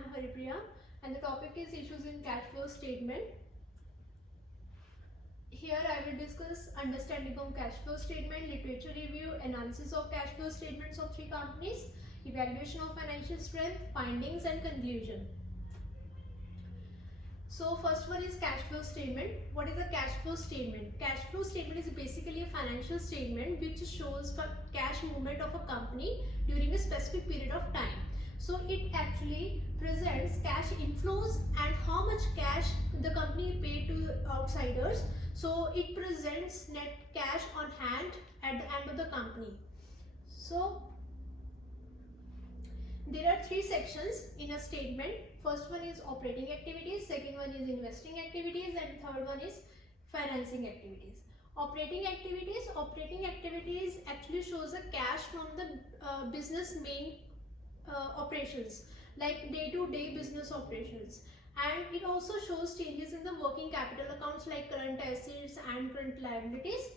I'm Haripriya and the topic is issues in cash flow statement. Here I will discuss understanding of cash flow statement, literature review, analysis of cash flow statements of three companies, evaluation of financial strength, findings and conclusion. So first one is cash flow statement. What is a cash flow statement? Cash flow statement is basically a financial statement which shows the cash movement of a company during a specific period of time. So it actually presents cash inflows and how much cash the company paid to outsiders. So it presents net cash on hand at the end of the company. So there are three sections in a statement. First one is operating activities, second one is investing activities, and third one is financing activities. Operating activities actually shows the cash from the business main operations, like day-to-day business operations, and it also shows changes in the working capital accounts like current assets and current liabilities.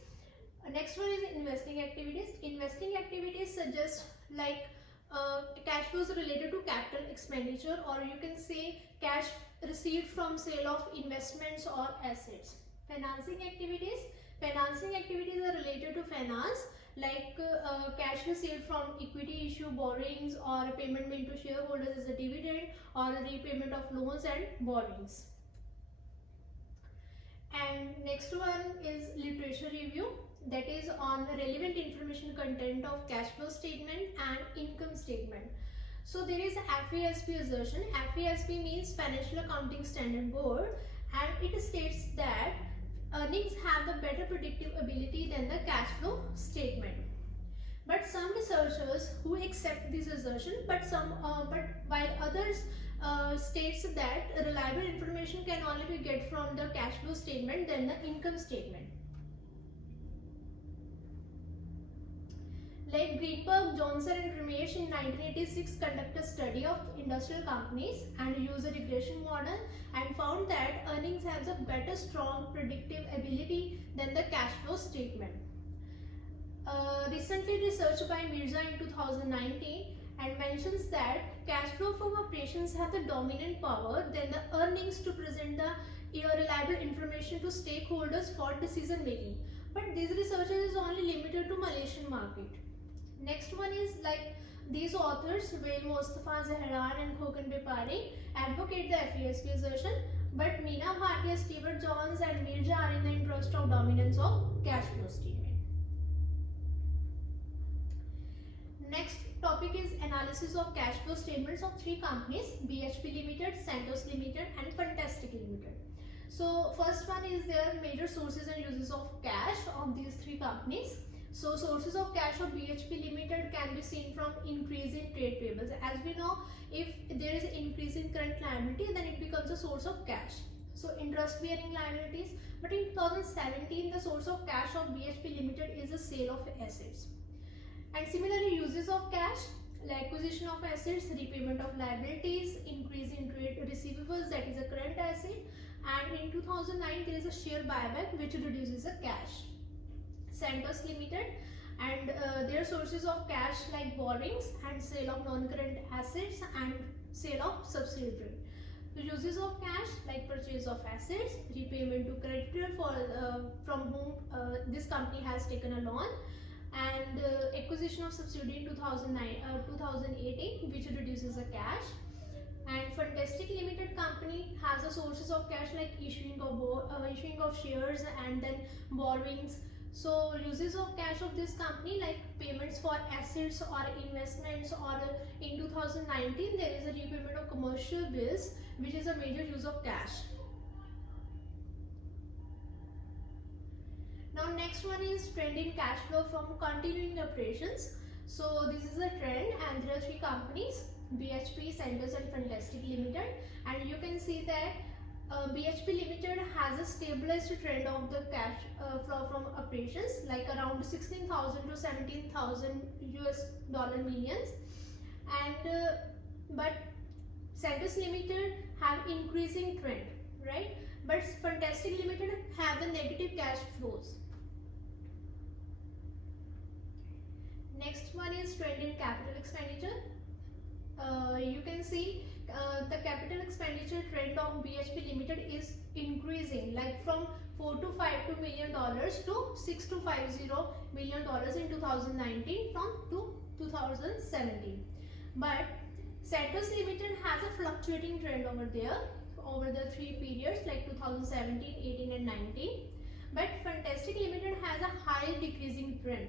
Next one is investing activities. Investing activities suggest like cash flows related to capital expenditure, or you can say cash received from sale of investments or assets. Financing activities are related to finance, like cash received from equity issue, borrowings, or payment made to shareholders as a dividend, or a repayment of loans and borrowings. And next one is literature review, that is on relevant information content of cash flow statement and income statement. So there is FASB assertion. FASB means Financial Accounting Standard Board, and it states that earnings have the better predictive ability than the cash flow statement. But some researchers who accept this assertion, but while others states that reliable information can only be get from the cash flow statement than the income statement. Like Greenberg, Johnson and Ramesh in 1986 conducted a study of industrial companies and used a regression model and found that earnings has a better strong predictive ability than the cash flow statement. Recently researched by Mirza in 2019 and mentions that cash flow from operations have the dominant power than the earnings to present the reliable information to stakeholders for decision making. But this research is only limited to Malaysian market. Next one is like these authors, Wael Mostafa, Zahran and Khokhan Bepari, advocate the FASB assertion, but Meena Bhatia, Stewart Jones and Mirza are in the interest of dominance of cash flow statement. Next topic is analysis of cash flow statements of three companies, BHP Limited, Santos Limited and Fantastic Limited. So first one is their major sources and uses of cash of these three companies. So sources of cash of BHP Limited can be seen from increase in trade payables. As we know, if there is an increase in current liability, then it becomes a source of cash. So interest bearing liabilities. But in 2017, the source of cash of BHP Limited is the sale of assets. And similarly, uses of cash, like acquisition of assets, repayment of liabilities, increase in trade receivables, that is a current asset. And in 2009, there is a share buyback which reduces the cash. Santos Limited, and their sources of cash like borrowings and sale of non-current assets and sale of subsidiary. The uses of cash like purchase of assets, repayment to creditor from whom this company has taken a loan, and acquisition of subsidiary in 2018 which reduces the cash. And Fantastic Limited company has the sources of cash like issuing of shares and then borrowings. So uses of cash of this company like payments for assets or investments, or in 2019 there is a repayment of commercial bills which is a major use of cash. Now next one is trend in cash flow from continuing operations. So this is a trend and there are three companies, BHP, Santos and Fantastic Limited, and you can see that BHP Limited has a stabilized trend of the cash flow from operations like around 16,000 to 17,000 US dollar millions, and but Santos Limited have increasing trend, right? But Fantastic Limited have the negative cash flows. Next one is trend in capital expenditure. You can see the capital expenditure trend of BHP Limited is increasing, like from $4 to $5 million to $6 to $50 million in 2019 from 2017. But Santos Limited has a fluctuating trend over there over the 3 periods like 2017, 18 and 19. But Fantastic Limited has a high decreasing trend.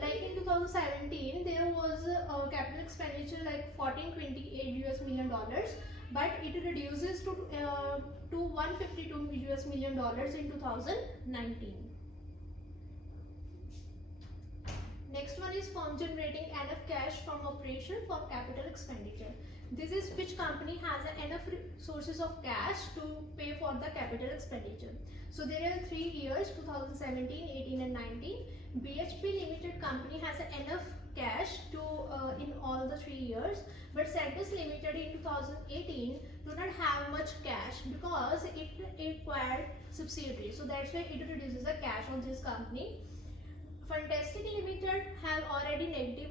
Like in 2017, there was a capital expenditure like $1428 million, but it reduces to $152 million in 2019. Next one is firm generating enough cash from operation for capital expenditure. This is which company has enough sources of cash to pay for the capital expenditure. So there are 3 years, 2017, 18 and 19. BHP Limited company has enough cash to in all the 3 years, but Santos Limited in 2018 do not have much cash because it acquired subsidiaries. So that's why it reduces the cash on this company. Fantastic Limited have already negative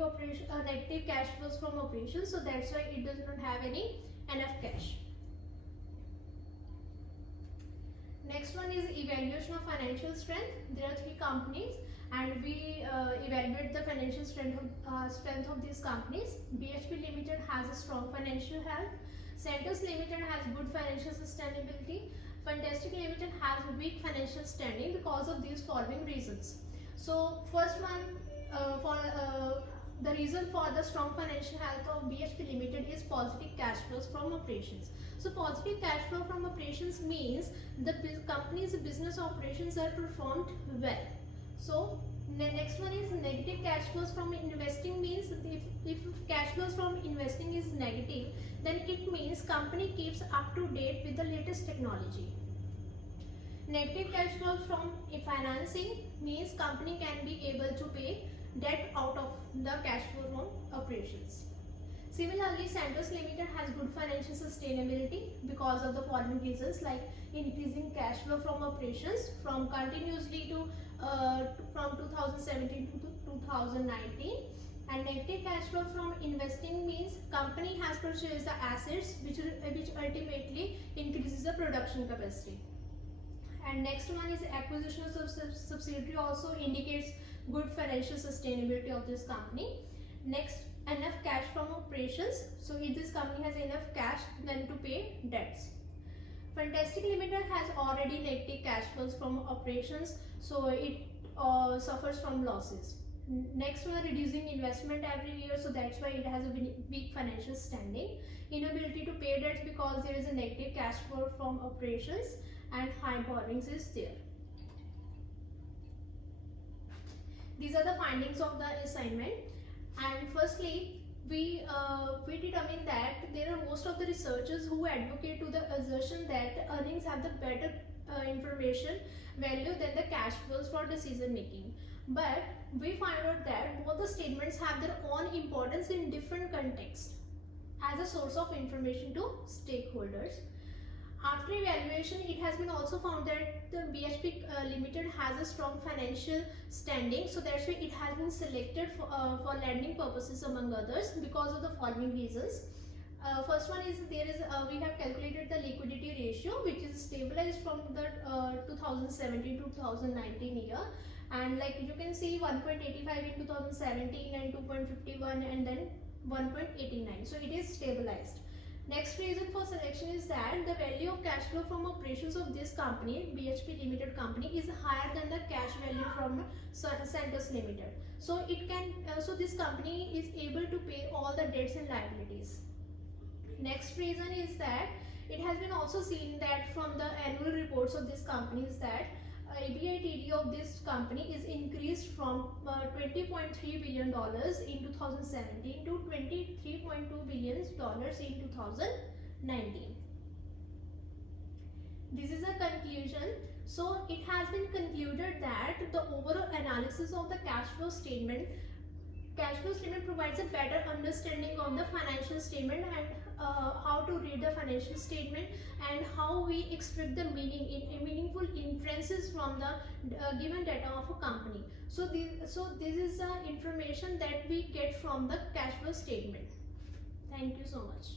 cash flows from operations, so that's why it does not have enough cash. Next one is evaluation of financial strength. There are 3 companies and we evaluate the financial strength of these companies. BHP Limited has a strong financial health. Santos Limited has good financial sustainability. Fantastic Limited has weak financial standing because of these following reasons. So first one, the reason for the strong financial health of BHP Limited is positive cash flows from operations. So positive cash flow from operations means the company's business operations are performed well. So the next one is negative cash flows from investing means if cash flows from investing is negative, then it means company keeps up to date with the latest technology. Negative cash flows from financing means company can be able to pay debt out of the cash flow from operations. Similarly, Santos Limited has good financial sustainability because of the following reasons, like increasing cash flow from operations from continuously to from 2017 to 2019, and negative cash flow from investing means company has purchased the assets which ultimately increases the production capacity. And next one is acquisition of subsidiary also indicates good financial sustainability of this company. Next, enough cash from operations. So if this company has enough cash then to pay debts. Fantastic Limited has already negative cash flows from operations, so it suffers from losses. Next one, reducing investment every year, so that's why it has a weak financial standing. Inability to pay debts because there is a negative cash flow from operations, and high borrowings is there. These are the findings of the assignment. And firstly, we determine that there are most of the researchers who advocate to the assertion that earnings have the better information value than the cash flows for decision making. But we find out that both the statements have their own importance in different contexts as a source of information to stakeholders. After evaluation, it has been also found that the BHP Limited has a strong financial standing, so that's why it has been selected for lending purposes among others because of the following reasons. First one is we have calculated the liquidity ratio, which is stabilized from the 2017 to 2019 year, and like you can see 1.85 in 2017 and 2.51 and then 1.89, so it is stabilized. Next reason for selection is that the value of cash flow from operations of this company, BHP Limited company, is higher than the cash value from Santos Limited. So it can, so this company is able to pay all the debts and liabilities. Next reason is that it has been also seen that from the annual reports of this company is that EBITDA of this company is increased from $20.3 billion in 2017 to $23.2 billion in 2019. This is a conclusion. So it has been concluded that the overall analysis of the cash flow statement provides a better understanding of the financial statement and how to read the financial statement and how we extract the meaningful inferences from the given data of a company. So this is the information that we get from the cash flow statement. Thank you so much.